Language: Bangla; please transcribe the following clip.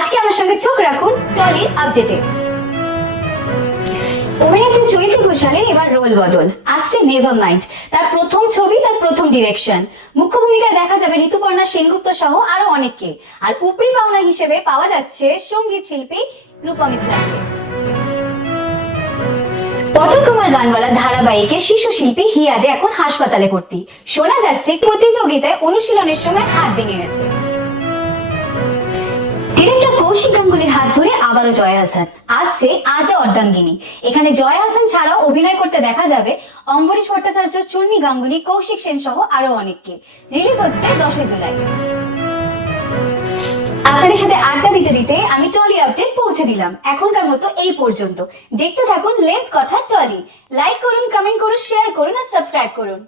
আজকে আমার সঙ্গে চোখ রাখুন টলির আপডেটে। অভিনেত্রী চৈতি ঘোষালের এবার রোল বদল, আসছে নেভার মাইন্ড। তার প্রথম ছবি, তার প্রথম ডিরেকশন। মুখ্য ভূমিকায় দেখা যাবে ঋতুপর্ণা সেনগুপ্ত সহ আরো অনেককে। আর উপরি পাওনা হিসেবে পাওয়া যাচ্ছে সঙ্গীত শিল্পী রূপম ইসলামকে। পটল কুমার গানওয়ালা ধারাবাহিকে শিশু শিল্পী হিয়াদে এখন হাসপাতালে ভর্তি। শোনা যাচ্ছে প্রতিযোগিতায় অনুশীলনের সময় হাত ভেঙে গেছে। ডিরেক্টর কৌশিক গাঙ্গুলির হাত ধরে আবারও জয়া হাসান, আসছে আজা অর্ধাঙ্গিনী। এখানে জয়া হাসান ছাড়াও অভিনয় করতে দেখা যাবে অম্বরীশ ভট্টাচার্য, চূর্ণী গাঙ্গুলি, কৌশিক সেন সহ আরো অনেককে। রিলিজ হচ্ছে 10 জুলাই। আপনাদের সাথে আড্ডা দিতে দিতে আমি টলি আপডেট পৌঁছে দিলাম। এখনকার মতো এই পর্যন্ত। দেখতে থাকুন লেটস কথা টলি। লাইক করুন, কমেন্ট করুন, শেয়ার করুন আর সাবস্ক্রাইব করুন।